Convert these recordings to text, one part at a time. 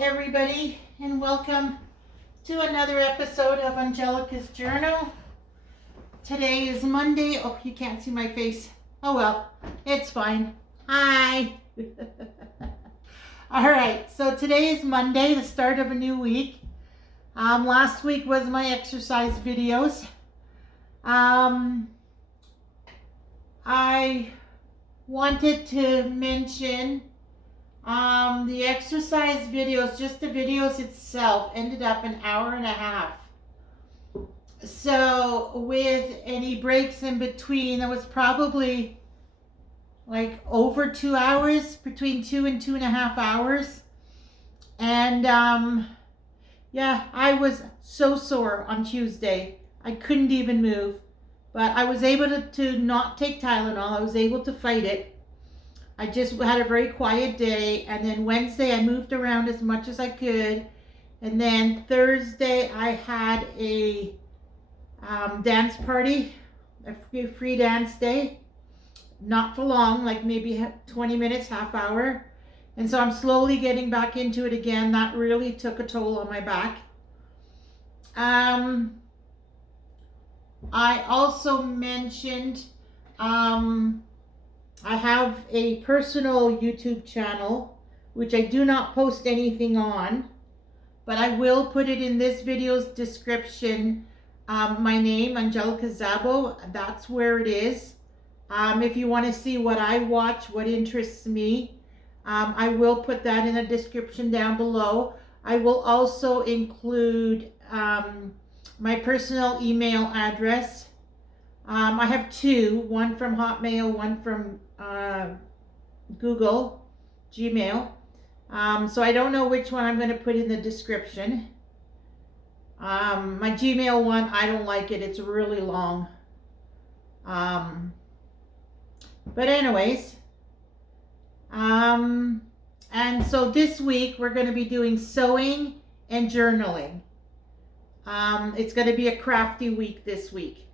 everybody, and welcome to another episode of Angelika's Journal. Today is Monday. Oh, you can't see my face. Oh well, it's fine. Hi. All right, so today is Monday, the start of a new week. Last week was my exercise videos. I wanted to mention the exercise videos, just the videos itself, ended up an hour and a half. So with any breaks in between, it was probably like over 2 hours, between 2 and 2.5 hours. And yeah, I was so sore on Tuesday. I couldn't even move, but I was able to not take Tylenol. I was able to fight it. I just had a very quiet day, and then Wednesday I moved around as much as I could, and then Thursday I had a dance party, a free dance day, not for long, like maybe 20 minutes, half hour, and so I'm slowly getting back into it again. That really took a toll on my back. I also mentioned I have a personal YouTube channel, which I do not post anything on, but I will put it in this video's description. My name, Angelika Szabo, that's where it is. If you want to see what I watch, what interests me, I will put that in the description down below. I will also include my personal email address. I have two, one from Hotmail, one from Google, Gmail. So I don't know which one I'm going to put in the description. My Gmail one, I don't like it. It's really long. But anyways, and so this week we're going to be doing sewing and journaling. It's going to be a crafty week this week.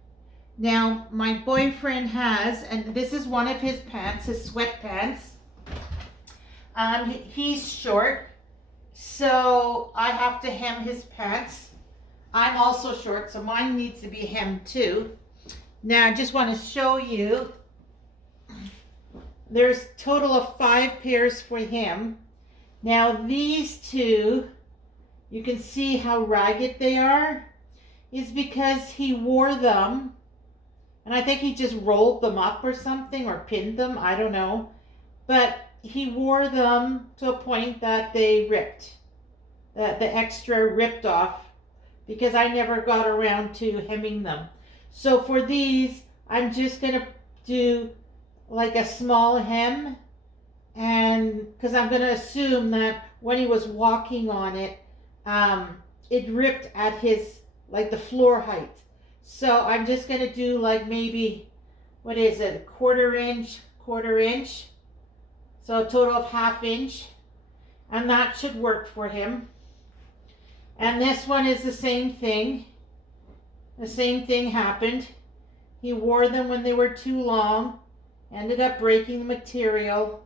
Now, my boyfriend has, and this is one of his pants, his sweatpants. He's short, so I have to hem his pants. I'm also short, so mine needs to be hemmed too. Now, I just want to show you, there's a total of 5 pairs for him. Now, these two, you can see how ragged they are, is because he wore them. And I think he just rolled them up or something, or pinned them, I don't know. But he wore them to a point that they ripped. The extra ripped off, because I never got around to hemming them. So for these, I'm just going to do like a small hem. And because I'm going to assume that when he was walking on it, it ripped at his, like the floor height. So I'm just going to do like maybe, what is it, quarter inch. So a total of 1/2 inch. And that should work for him. And this one is the same thing. The same thing happened. He wore them when they were too long. Ended up breaking the material.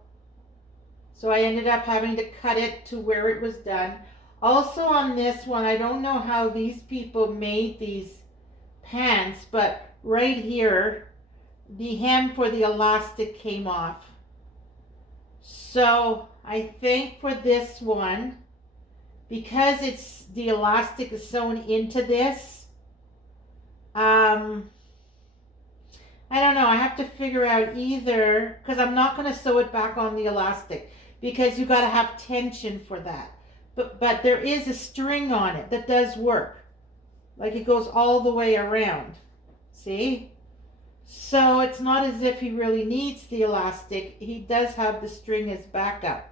So I ended up having to cut it to where it was done. Also on this one, I don't know how these people made these pants, but right here the hem for the elastic came off. So I think for this one, because it's the elastic is sewn into this, I don't know, I have to figure out either, because I'm not going to sew it back on the elastic, because you got to have tension for that, but there is a string on it that does work. Like it goes all the way around. See? So it's not as if he really needs the elastic. He does have the string as backup.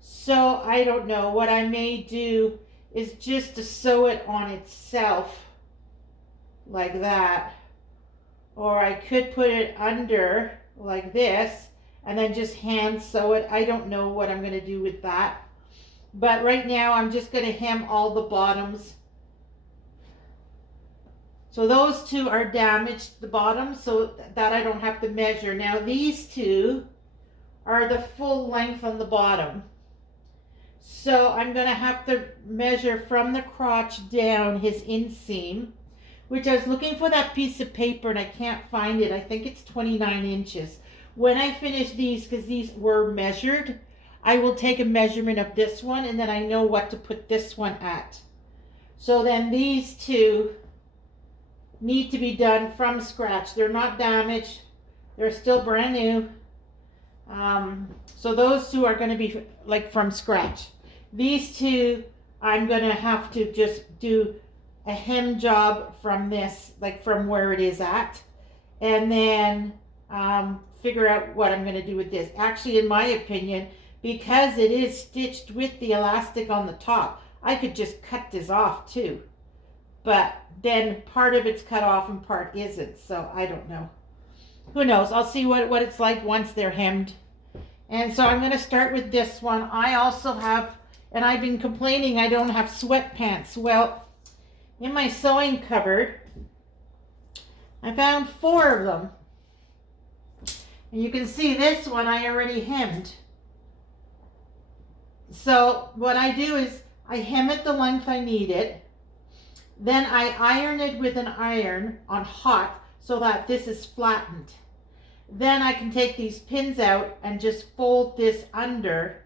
So I don't know. What I may do is just to sew it on itself like that. Or I could put it under like this and then just hand sew it. I don't know what I'm going to do with that. But right now I'm just going to hem all the bottoms. So those two are damaged, the bottom, so that I don't have to measure. Now these two are the full length on the bottom. So I'm going to have to measure from the crotch down his inseam, which I was looking for that piece of paper and I can't find it. I think it's 29 inches. When I finish these, because these were measured, I will take a measurement of this one and then I know what to put this one at. So then these two need to be done from scratch. They're not damaged. They're still brand new. So those two are going to be like from scratch. These two, I'm going to have to just do a hem job from this, like from where it is at. And then figure out what I'm going to do with this. Actually, in my opinion, because it is stitched with the elastic on the top, I could just cut this off too. But then part of it's cut off and part isn't. So I don't know. Who knows? I'll see what it's like once they're hemmed. And so I'm going to start with this one. I also have, and I've been complaining I don't have sweatpants. Well, in my sewing cupboard, I found 4 of them. And you can see this one I already hemmed. So what I do is I hem it the length I need it. Then I iron it with an iron on hot so that this is flattened. Then I can take these pins out and just fold this under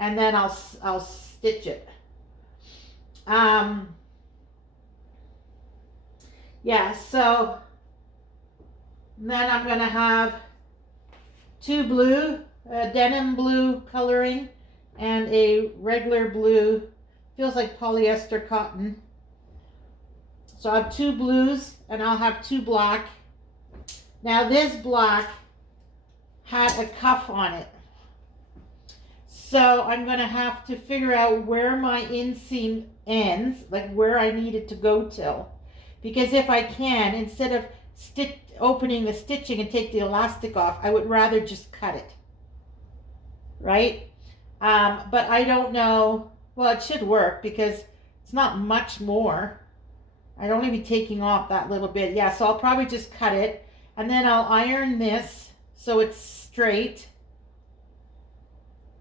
and then I'll stitch it. Yeah, so then I'm going to have 2 blue, denim blue coloring and a regular blue, feels like polyester cotton. So I have 2 blues and I'll have 2 black. Now this black had a cuff on it. So I'm going to have to figure out where my inseam ends, like where I need it to go till. Because if I can, instead of opening the stitching and take the elastic off, I would rather just cut it. Right? But I don't know. Well, it should work because it's not much more. I'd only be taking off that little bit. Yeah, so I'll probably just cut it. And then I'll iron this so it's straight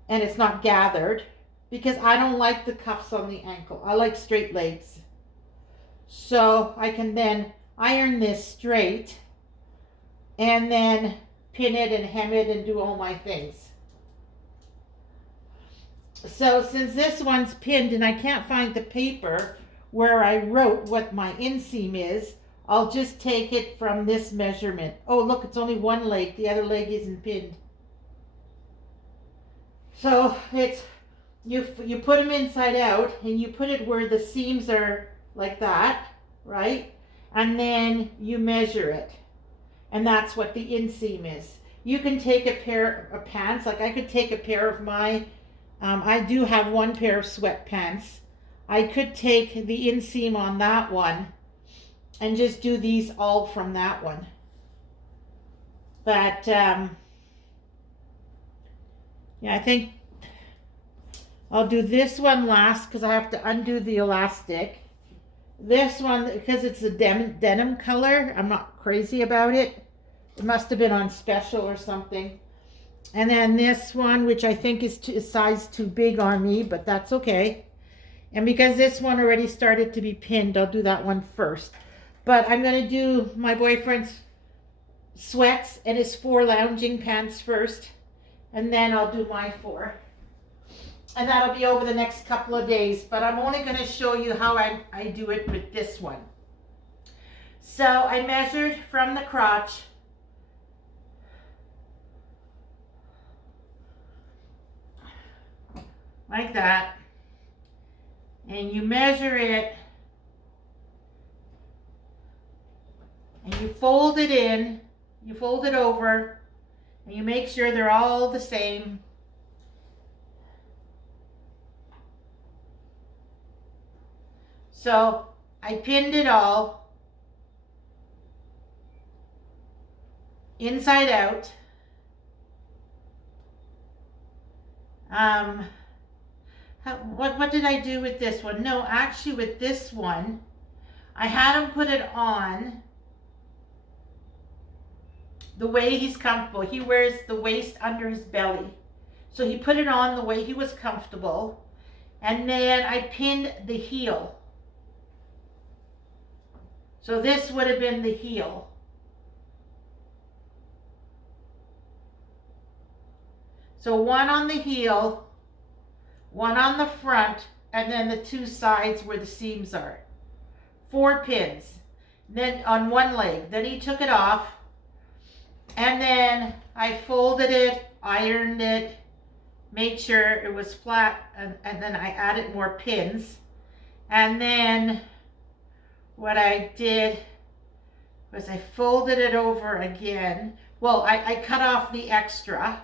and it's not gathered, because I don't like the cuffs on the ankle. I like straight legs. So I can then iron this straight and then pin it and hem it and do all my things. So since this one's pinned and I can't find the paper where I wrote what my inseam is, I'll just take it from this measurement. Oh, look, it's only one leg. The other leg isn't pinned. So it's, you put them inside out and you put it where the seams are like that, right? And then you measure it. And that's what the inseam is. You can take a pair of pants, like I could take a pair of my, I do have 1 pair of sweatpants. I could take the inseam on that one and just do these all from that one. But yeah, I think I'll do this one last because I have to undo the elastic. This one, because it's a denim color, I'm not crazy about it. It must have been on special or something. And then this one, which I think is size too big on me, but that's okay. And because this one already started to be pinned, I'll do that one first. But I'm going to do my boyfriend's sweats and his 4 lounging pants first. And then I'll do my 4. And that'll be over the next couple of days. But I'm only going to show you how I do it with this one. So I measured from the crotch. Like that. And you measure it. And you fold it in. You fold it over. And you make sure they're all the same. So I pinned it all inside out. What did I do with this one? No, actually with this one, I had him put it on the way he's comfortable. He wears the waist under his belly. So he put it on the way he was comfortable. And then I pinned the heel. So this would have been the heel. So one on the heel, one on the front, and then the two sides where the seams are. 4 pins. Then on one leg. Then he took it off. And then I folded it, ironed it, made sure it was flat, and then I added more pins. And then what I did was I folded it over again. Well, I cut off the extra.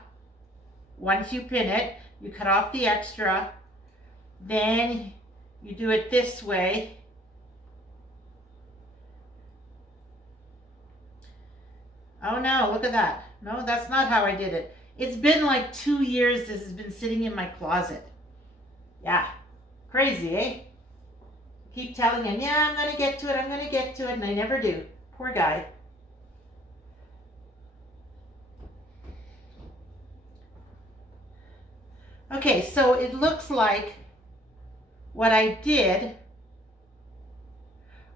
Once you pin it, you cut off the extra. Then you do it this way. Oh no, look at that. No, that's not how I did it. It's been like 2 years this has been sitting in my closet. Yeah, crazy, eh? Keep telling him, yeah, I'm gonna get to it, I'm gonna get to it, and I never do. Poor guy. Okay, so it looks like what I did,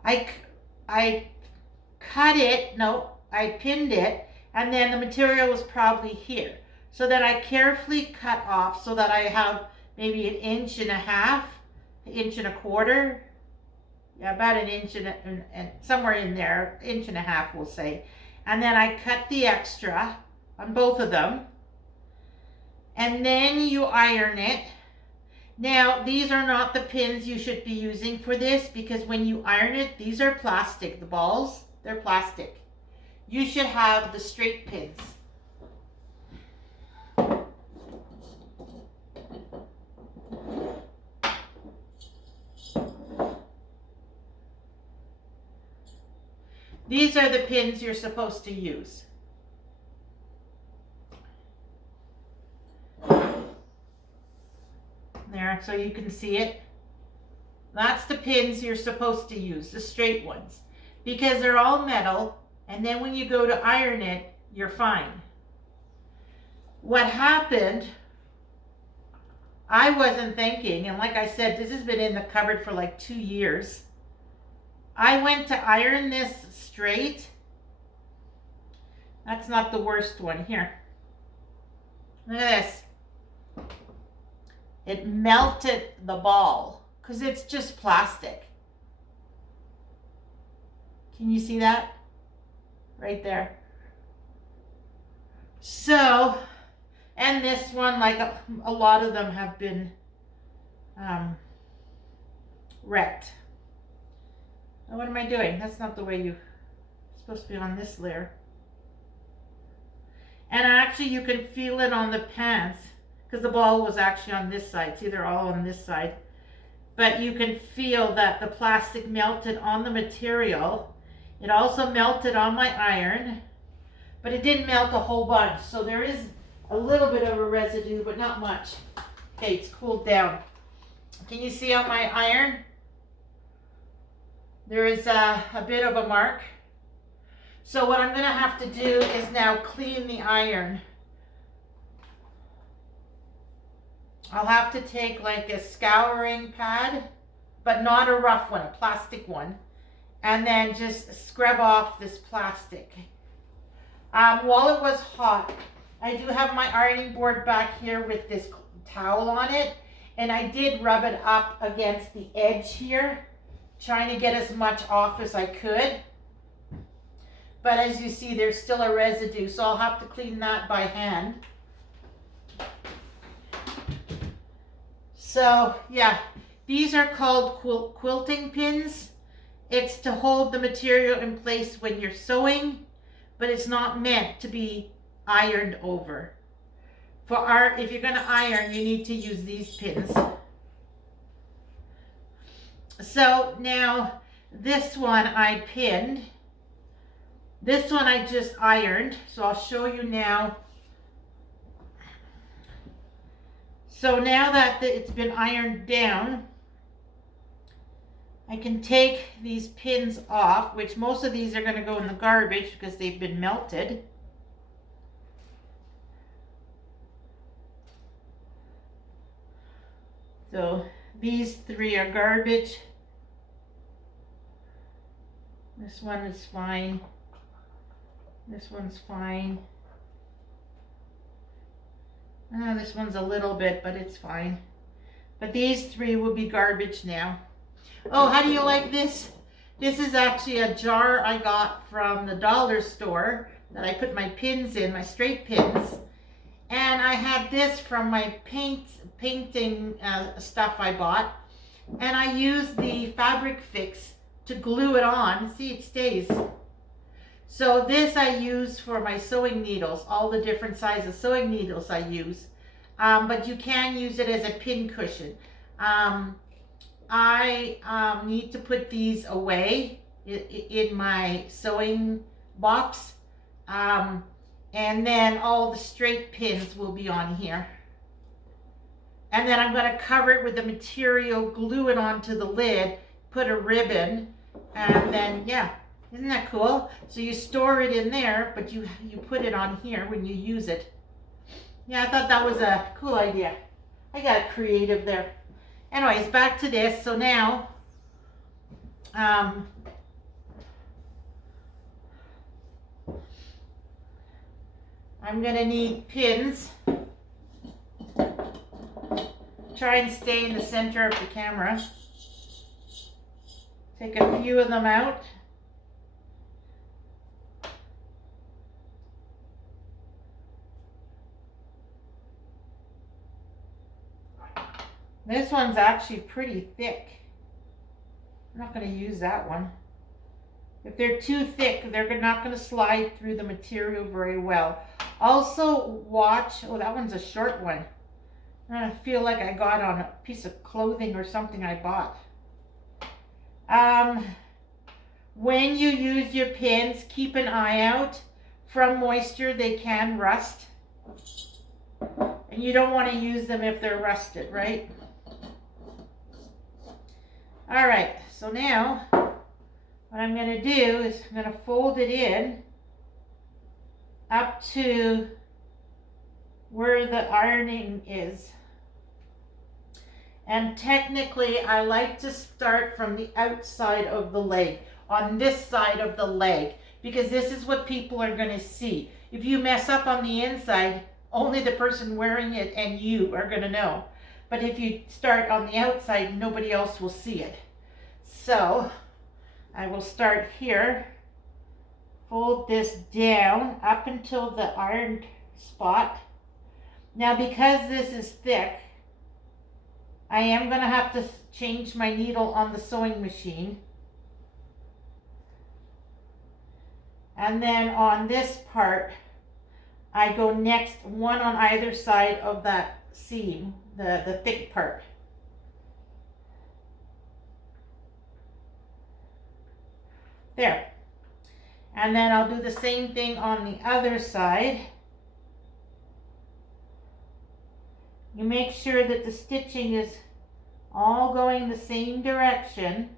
I cut it, no, I pinned it, and then the material was probably here. So that I carefully cut off so that I have maybe 1.5 inches, 1.25 inches. Yeah, about 1 inch and somewhere in there, 1.5 inches we'll say. And then I cut the extra on both of them. And then you iron it. Now, these are not the pins you should be using for this because when you iron it, these are plastic. The balls, they're plastic. You should have the straight pins. These are the pins you're supposed to use. There, so you can see it. That's the pins you're supposed to use, the straight ones. Because they're all metal, and then when you go to iron it, you're fine. What happened, I wasn't thinking, and like I said, this has been in the cupboard for like 2 years. I went to iron this straight. That's not the worst one. Here. Look at this. It melted the ball because it's just plastic. Can you see that? Right there. So, and this one, like a lot of them have been wrecked. Now what am I doing? That's not the way you're supposed to be on this layer. And actually you can feel it on the pants because the ball was actually on this side. It's either all on this side. But you can feel that the plastic melted on the material. It also melted on my iron, but it didn't melt a whole bunch. So there is a little bit of a residue, but not much. Okay, it's cooled down. Can you see on my iron? There is a bit of a mark. So what I'm going to have to do is now clean the iron. I'll have to take like a scouring pad, but not a rough one, a plastic one, and then just scrub off this plastic. While it was hot, I do have my ironing board back here with this towel on it, and I did rub it up against the edge here, trying to get as much off as I could. But as you see, there's still a residue, so I'll have to clean that by hand. So yeah, these are called quilting pins. It's to hold the material in place when you're sewing, but it's not meant to be ironed over. If you're gonna iron, you need to use these pins. So now this one I pinned. This one I just ironed, so I'll show you now. So now that it's been ironed down, I can take these pins off, which most of these are going to go in the garbage because they've been melted. So these 3 are garbage. This one is fine. This one's fine. This one's a little bit, but it's fine. But these 3 will be garbage now. Oh, how do you like this? This is actually a jar I got from the dollar store that I put my pins in, my straight pins. And I had this from my painting stuff I bought. And I used the fabric fix to glue it on. See, it stays. So this I use for my sewing needles, all the different sizes sewing needles I use. But you can use it as a pin cushion. I need to put these away in my sewing box. And then all the straight pins will be on here. And then I'm going to cover it with the material, glue it onto the lid, put a ribbon, and then, yeah. Isn't that cool? So you store it in there, but you put it on here when you use it. Yeah, I thought that was a cool idea. I got creative there. Anyways, back to this. So now, I'm gonna need pins. Try and stay in the center of the camera. Take a few of them out. This one's actually pretty thick. I'm not going to use that one. If they're too thick, they're not going to slide through the material very well. Also watch, oh, that one's a short one. I feel like I got on a piece of clothing or something I bought. When you use your pins, keep an eye out. From moisture, they can rust. And you don't want to use them if they're rusted, right? All right, so now what I'm going to do is I'm going to fold it in up to where the ironing is. And technically, I like to start from the outside of the leg, on this side of the leg, because this is what people are going to see. If you mess up on the inside, only the person wearing it and you are going to know. But if you start on the outside, nobody else will see it. So I will start here, fold this down up until the ironed spot. Now, because this is thick, I am going to have to change my needle on the sewing machine. And then on this part, I go next, one on either side of that seam, the thick part. There. And then I'll do the same thing on the other side. You make sure that the stitching is all going the same direction.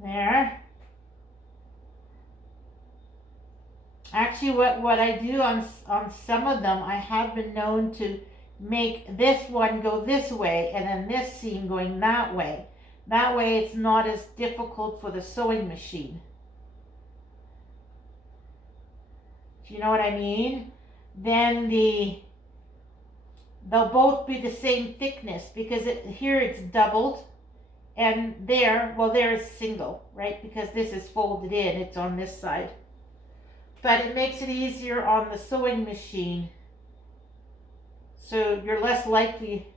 There. Actually, what I do on some of them, I have been known to make this one go this way and then this seam going that way. That way it's not as difficult for the sewing machine. Do you know what I mean? Then they'll both be the same thickness, because here it's doubled, and there is single, right? Because this is folded in, it's on this side. But it makes it easier on the sewing machine. So you're less likely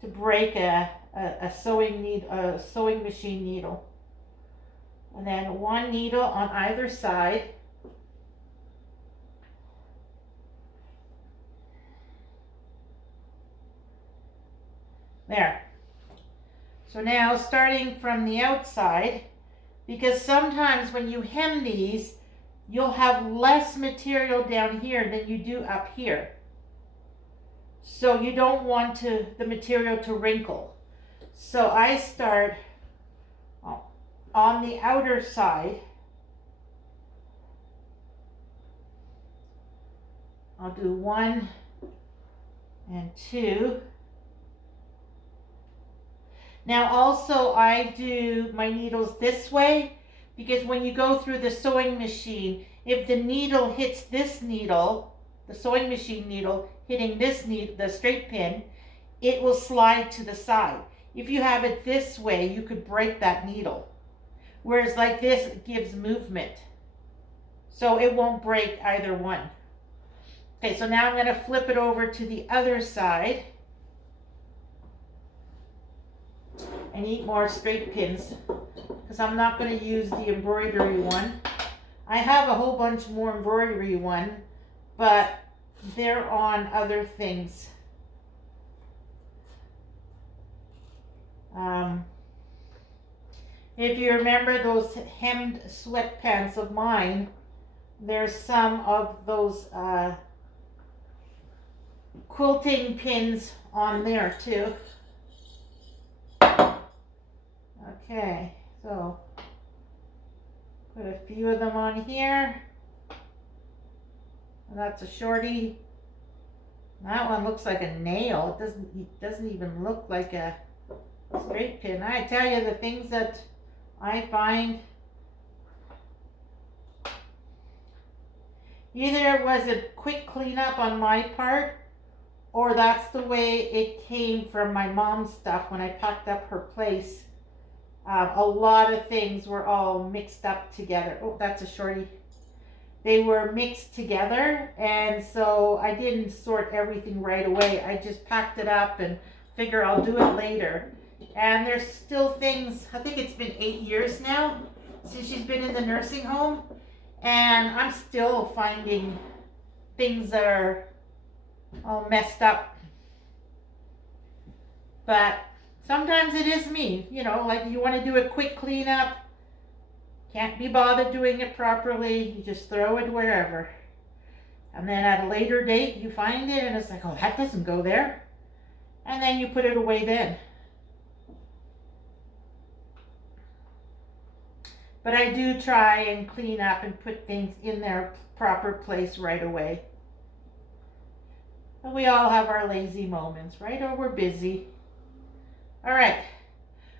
to break a sewing machine needle. And then one needle on either side. There. So now, starting from the outside, because sometimes when you hem these, you'll have less material down here than you do up here. So you don't want the material to wrinkle. So I start on the outer side. I'll do one and 2. Now also I do my needles this way because when you go through the sewing machine, if the needle hits this needle, the sewing machine needle hitting this needle, the straight pin, it will slide to the side. If you have it this way, you could break that needle. Whereas like this, it gives movement. So it won't break either one. Okay, so now I'm going to flip it over to the other side. I need more straight pins because I'm not going to use the embroidery one. I have a whole bunch more embroidery one, but they're on other things. If you remember those hemmed sweatpants of mine, there's some of those quilting pins on there too. Okay, so put a few of them on here. And that's a shorty. That one looks like a nail. It doesn't even look like a straight pin. I tell you, the things that I find, either it was a quick cleanup on my part, or that's the way it came from my mom's stuff when I packed up her place. A lot of things were all mixed up together. Oh, that's a shorty. They were mixed together, and so I didn't sort everything right away. I just packed it up and figure I'll do it later. And there's still things, I think it's been 8 years now since she's been in the nursing home, and I'm still finding things that are all messed up. But sometimes it is me, you know, like you want to do a quick cleanup, can't be bothered doing it properly, you just throw it wherever. And then at a later date you find it and it's like, oh, that doesn't go there. And then you put it away then. But I do try and clean up and put things in their proper place right away. And we all have our lazy moments, right? Or we're busy. All right,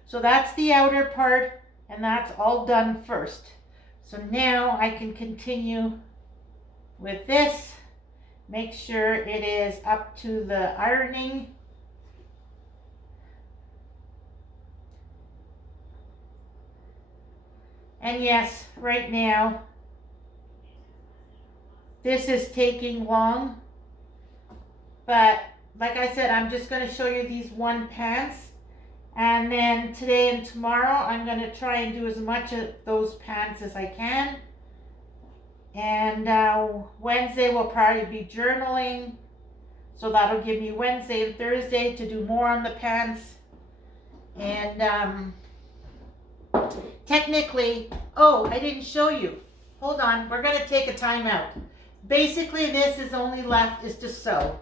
so that's the outer part, and that's all done first. So now I can continue with this. Make sure it is up to the ironing. And yes, right now, this is taking long, but like I said, I'm just going to show you these one pants. And then today and tomorrow, I'm going to try and do as much of those pants as I can. And Wednesday will probably be journaling. So that'll give me Wednesday and Thursday to do more on the pants. And technically, oh, I didn't show you. Hold on, we're going to take a time out. Basically, this is only left is to sew.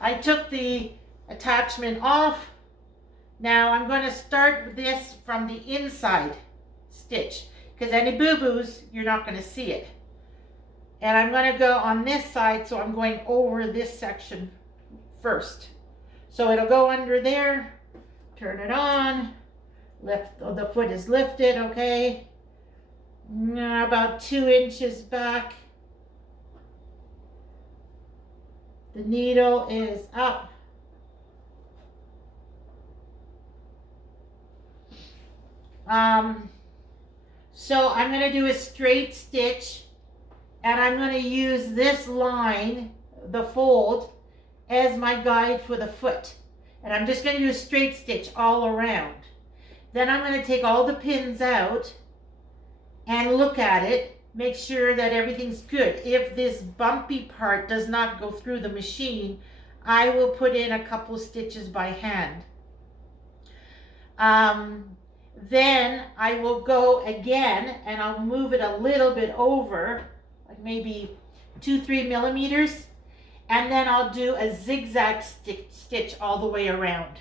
I took the attachment off. Now I'm going to start this from the inside stitch because any boo-boos, you're not going to see it. And I'm going to go on this side, so I'm going over this section first. So it'll go under there, turn it on, lift, the foot is lifted, okay. About 2 inches back. The needle is up. So I'm going to do a straight stitch, and I'm going to use this line, the fold, as my guide for the foot. And I'm just going to do a straight stitch all around. Then I'm going to take all the pins out and look at it, make sure that everything's good. If this bumpy part does not go through the machine, I will put in a couple stitches by hand. Then I will go again and I'll move it a little bit over, like maybe 2-3 millimeters, and then I'll do a zigzag stitch all the way around.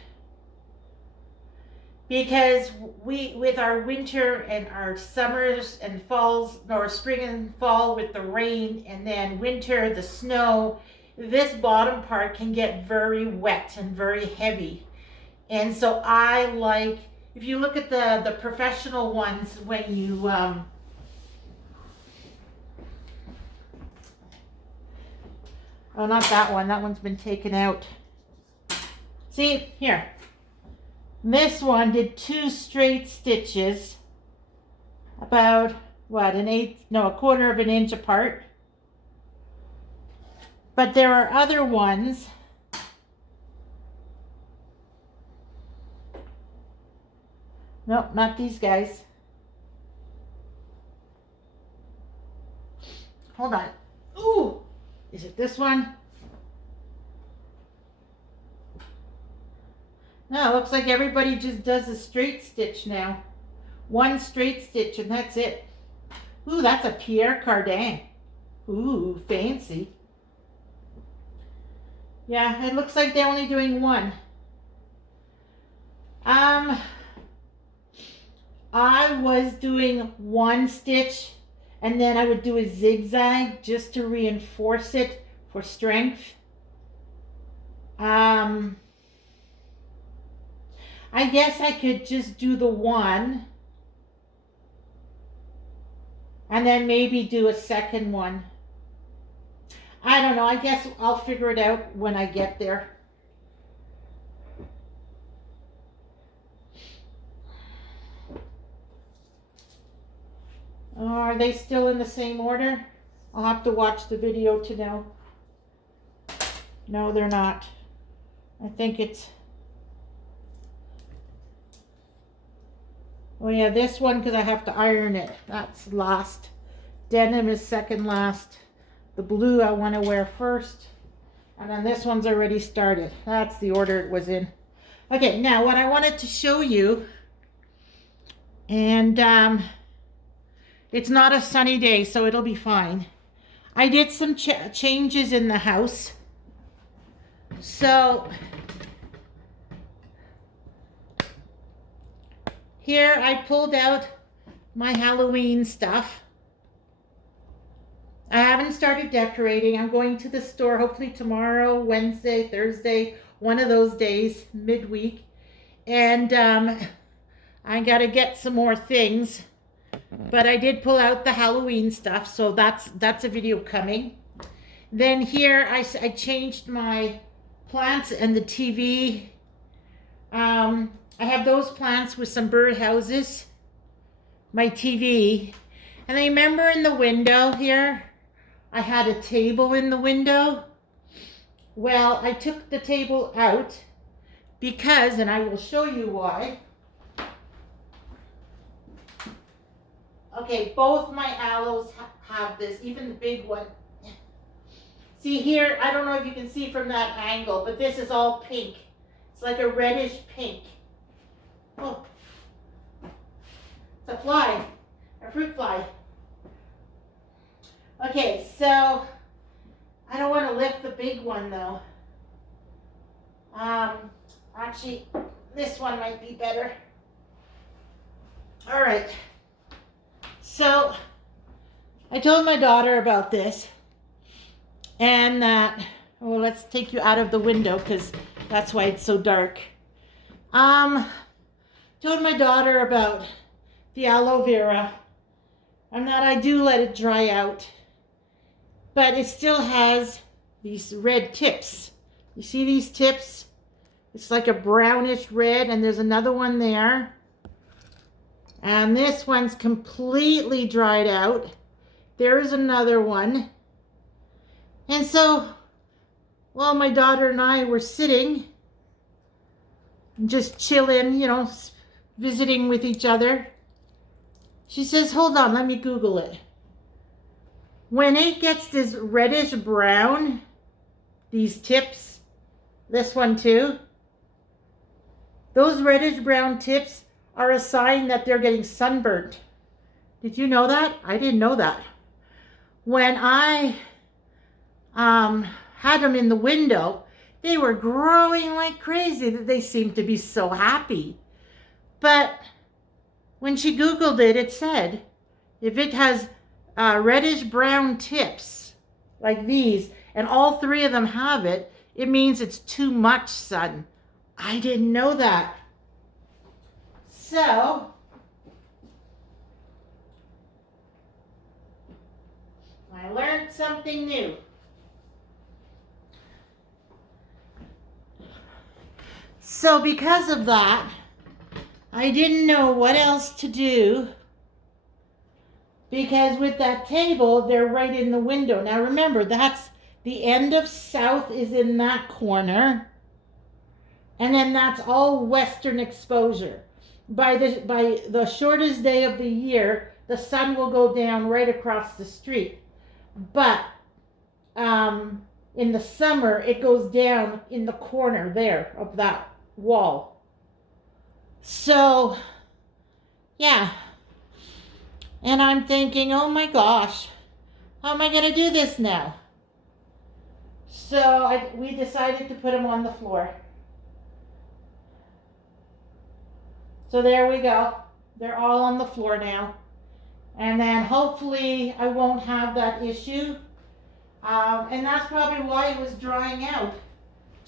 Because with our winter and our summers and falls, or spring and fall with the rain, and then winter, the snow, this bottom part can get very wet and very heavy. And so I like, if you look at the professional ones, when you, oh, not that one's been taken out. See, here. This one did 2 straight stitches, about, what, a quarter of an inch apart. But there are other ones nope, not these guys. Hold on. Ooh, is it this one? No, it looks like everybody just does a straight stitch now. 1 straight stitch and that's it. Ooh, that's a Pierre Cardin. Ooh, fancy. Yeah, it looks like they're only doing 1. I was doing 1 stitch and then I would do a zigzag just to reinforce it for strength. I guess I could just do the 1 and then maybe do a second one. I don't know. I guess I'll figure it out when I get there. Are they still in the same order? I'll have to watch the video to know. No, they're not. I think it's... Oh yeah, this one, because I have to iron it. That's last. Denim is second last. The blue I want to wear first. And then this one's already started. That's the order it was in. Okay, now what I wanted to show you, and it's not a sunny day, so it'll be fine. I did some changes in the house. So here I pulled out my Halloween stuff. I haven't started decorating. I'm going to the store hopefully tomorrow, Wednesday, Thursday, one of those days, midweek. And I got to get some more things. But I did pull out the Halloween stuff, so that's a video coming. Then here I changed my plants and the TV. I have those plants with some bird houses. My TV. And I remember in the window here, I had a table in the window. Well, I took the table out because, and I will show you why. Okay, both my aloes have this, even the big one. See here, I don't know if you can see from that angle, but this is all pink. It's like a reddish pink. Oh, it's a fly, a fruit fly. Okay, so I don't want to lift the big one though. Actually, this one might be better. All right. So I told my daughter about this and that, well, let's take you out of the window because that's why it's so dark. Told my daughter about the aloe vera and that I do let it dry out, but it still has these red tips. You see these tips? It's like a brownish red, and there's another one there. And this one's completely dried out. There is another one. And so, while my daughter and I were sitting, just chilling, you know, visiting with each other, she says, hold on, let me Google it. When it gets this reddish brown, these tips, this one too, those reddish brown tips are a sign that they're getting sunburnt. Did you know that? I didn't know that. When I had them in the window, they were growing like crazy. They seemed to be so happy. But when she Googled it, it said, if it has reddish brown tips like these, and all three of them have it, it means it's too much sun. I didn't know that. So, I learned something new. So because of that, I didn't know what else to do, because with that table, they're right in the window. Now remember, that's the end of south is in that corner, and then that's all western exposure. By the shortest day of the year, the sun will go down right across the street. But in the summer, it goes down in the corner there of that wall. So, yeah. And I'm thinking, oh my gosh, how am I going to do this now? So we decided to put them on the floor. So there we go. They're all on the floor now. And then hopefully I won't have that issue. And that's probably why it was drying out.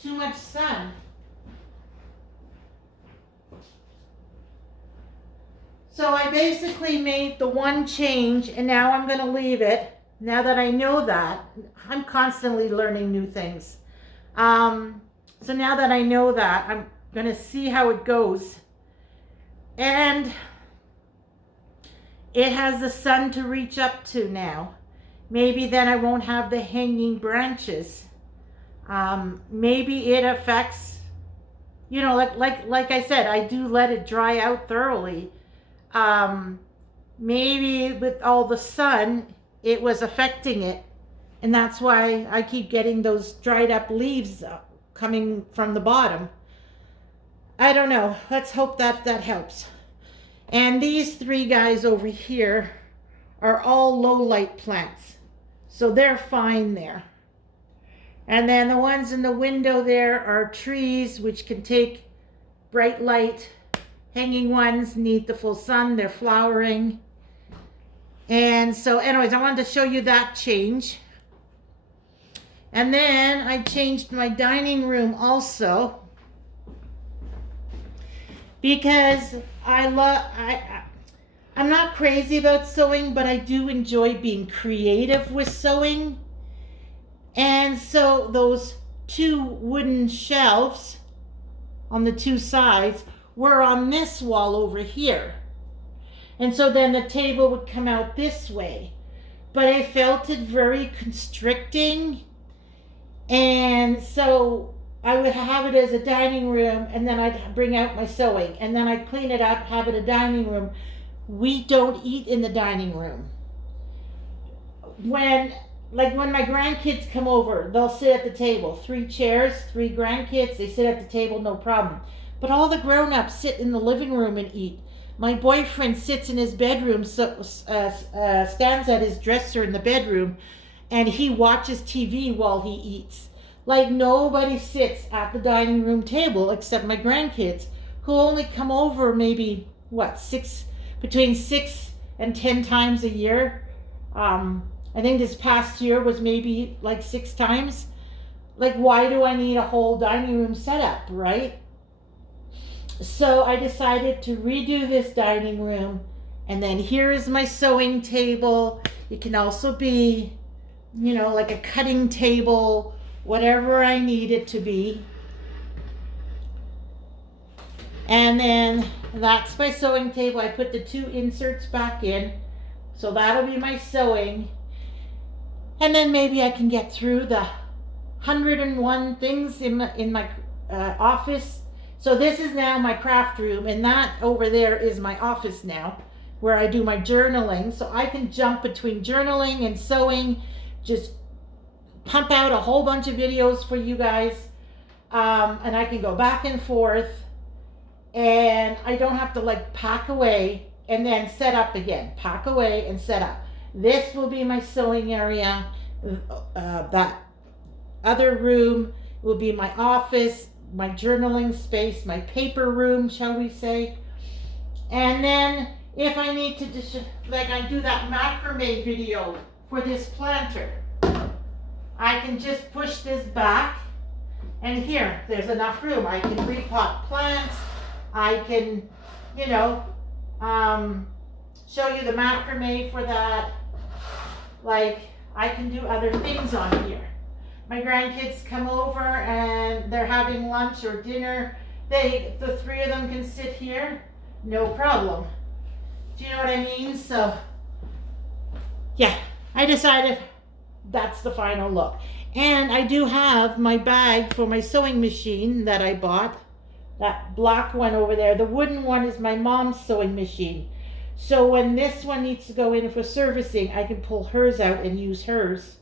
Too much sun. So I basically made the one change, and now I'm going to leave it. Now that I know that, I'm constantly learning new things. So now that I know that, I'm going to see how it goes. And it has the sun to reach up to now. Maybe then I won't have the hanging branches. Maybe it affects, you know, like I said, I do let it dry out thoroughly. Maybe with all the sun, it was affecting it, and that's why I keep getting those dried up leaves coming from the bottom. I don't know. Let's hope that helps. And these three guys over here are all low light plants, so they're fine there. And then the ones in the window there are trees which can take bright light. Hanging ones need the full sun. They're flowering. And so anyways, I wanted to show you that change. And then I changed my dining room also, because I'm not crazy about sewing, but I do enjoy being creative with sewing. And so those two wooden shelves on the two sides were on this wall over here. And so then the table would come out this way. But I felt it very constricting. And so I would have it as a dining room, and then I'd bring out my sewing. And then I'd clean it up, have it a dining room. We don't eat in the dining room. When my grandkids come over, they'll sit at the table. 3 chairs, 3 grandkids, they sit at the table, no problem. But all the grown-ups sit in the living room and eat. My boyfriend sits in his bedroom, stands at his dresser in the bedroom, and he watches TV while he eats. Like, nobody sits at the dining room table except my grandkids, who only come over maybe, between 6 and 10 times a year. I think this past year was maybe like 6 times. Like, why do I need a whole dining room setup, right? So I decided to redo this dining room, and then here is my sewing table. It can also be, you know, like a cutting table, whatever I need it to be. And then that's my sewing table. I put the 2 inserts back in, so that'll be my sewing. And then maybe I can get through the 101 things in my office. So this is now my craft room, and that over there is my office now, where I do my journaling. So I can jump between journaling and sewing, just pump out a whole bunch of videos for you guys, and I can go back and forth, and I don't have to like pack away and then set up again, pack away and set up. This will be my sewing area. That other room will be my office, my journaling space, my paper room, shall we say. And then if I need to, like I do that macrame video for this planter. I can just push this back, and here, there's enough room. I can repot plants. I can, you know, show you the macrame for that. Like, I can do other things on here. My grandkids come over and they're having lunch or dinner. The three of them can sit here, no problem. Do you know what I mean? So, yeah, I decided that's the final look. And I do have my bag for my sewing machine that I bought. That black one over there. The wooden one is my mom's sewing machine. So when this one needs to go in for servicing, I can pull hers out and use hers.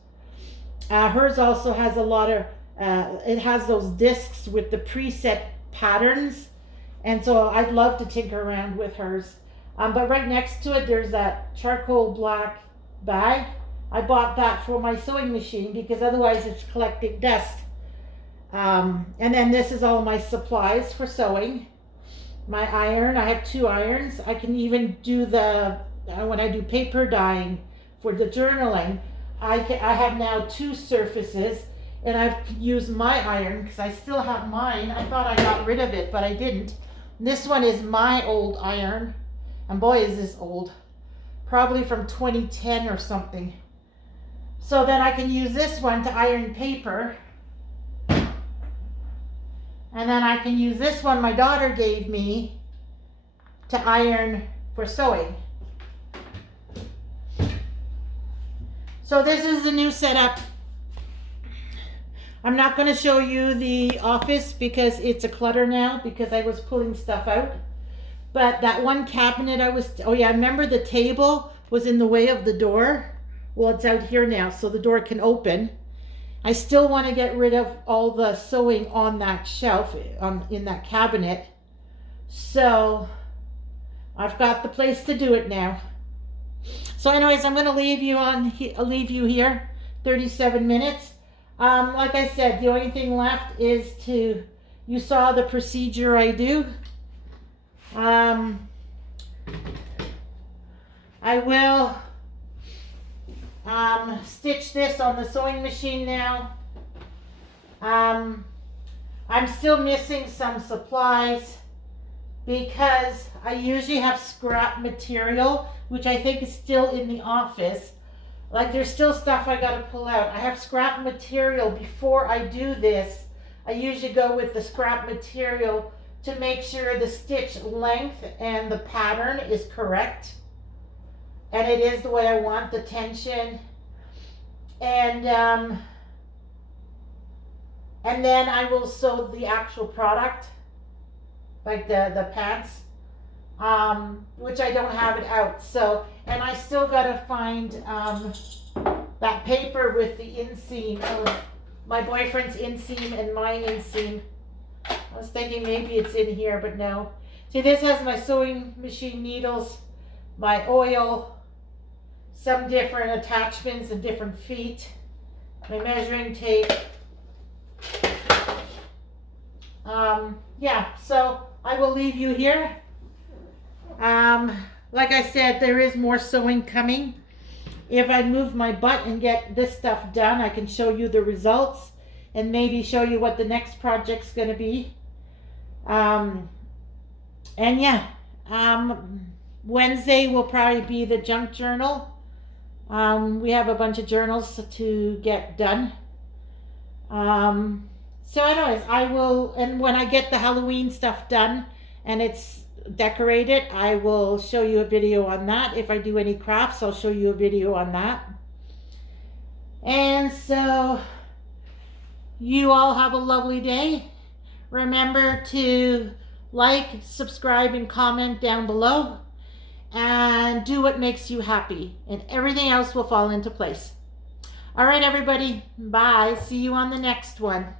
Hers also has a lot of, it has those discs with the preset patterns. And so I'd love to tinker around with hers. But right next to it, there's that charcoal black bag. I bought that for my sewing machine because otherwise it's collecting dust. And then this is all my supplies for sewing. My iron, I have 2 irons. I can even do when I do paper dyeing for the journaling, I have now 2 surfaces, and I've used my iron because I still have mine. I thought I got rid of it, but I didn't. This one is my old iron, and boy is this old. Probably from 2010 or something. So then I can use this one to iron paper. And then I can use this one my daughter gave me to iron for sewing. So this is the new setup. I'm not going to show you the office because it's a clutter now because I was pulling stuff out. But that one cabinet oh yeah, I remember the table was in the way of the door. Well, it's out here now, so the door can open. I still want to get rid of all the sewing on that shelf, in that cabinet. So I've got the place to do it now. So anyways, I'm going to leave you here, 37 minutes. Like I said, the only thing left is you saw the procedure I do. I will stitch this on the sewing machine now. I'm still missing some supplies because I usually have scrap material, which I think is still in the office. Like, there's still stuff I gotta pull out. I have scrap material. Before I do this, I usually go with the scrap material to make sure the stitch length and the pattern is correct. And it is the way I want the tension. And then I will sew the actual product, like the pants, which I don't have it out. So, and I still gotta find that paper with the inseam of my boyfriend's inseam and my inseam. I was thinking maybe it's in here, but no. See, this has my sewing machine needles, my oil, some different attachments and different feet, my measuring tape. Yeah, so I will leave you here. Like I said, there is more sewing coming. If I move my butt and get this stuff done, I can show you the results and maybe show you what the next project's going to be. And yeah, Wednesday will probably be the junk journal. We have a bunch of journals to get done. So anyways, I will, and when I get the Halloween stuff done and it's decorated, I will show you a video on that. If I do any crafts, I'll show you a video on that. And so you all have a lovely day. Remember to like, subscribe, and comment down below. And do what makes you happy. And everything else will fall into place. All right, everybody. Bye. See you on the next one.